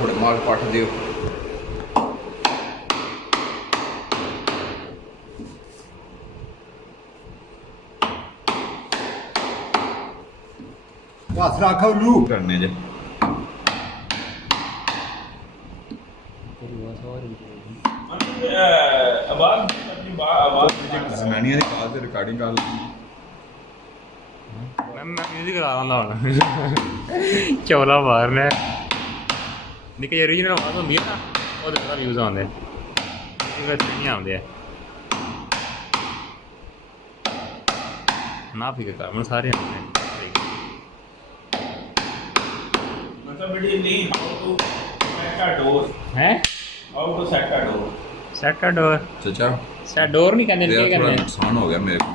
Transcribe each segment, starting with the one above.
थोड़े माल पट दियो। बस रख लू करने जे जनानियां दी आवाज ते रिकॉर्डिंग कर ली। मैं म्यूजिक करा रहा हूँ चौला मारना निक्के जेही ओरिजिनल आवाज होंदी है ना ओह्दे च व्यूज आंदे नहीं आंदे ना फिकर कर मैं सारे आंदे मतलब बेटी नहीं how to set a door हैं how to set a door set a door चाचा सेट डोर नहीं कहते तेरा क्या थोड़ा कहते नुकसान हो गया मेरे को,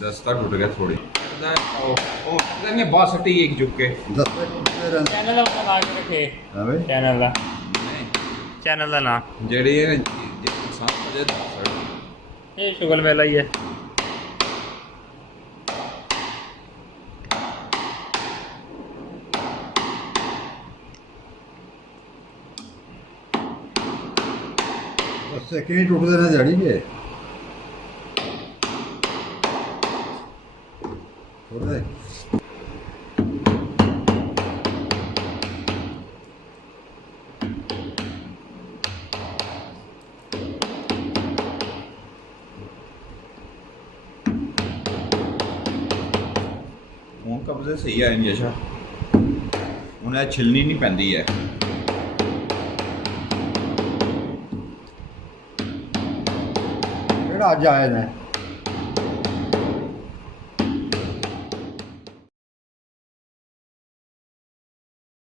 दस्ता टूट गया थोड़ी। ओ बात सटी एक झुक के चैनल का ला के रखे चैनल का चैनल का नाम जेड़ी है नुकसान हो जाए दस ये शुगल मेला ही है सेकंड टूट देना जड़ी के छोड़ ਹੁਣ ਕਬਜ਼ੇ ਸਹੀ ਆ ਇੰਜ ਅੱਛਾ ਹੁਣ ਇਹ ਛਿਲਣੀ ਨਹੀਂ ਪੈਂਦੀ ਹੈ। केड़ा अज आए ने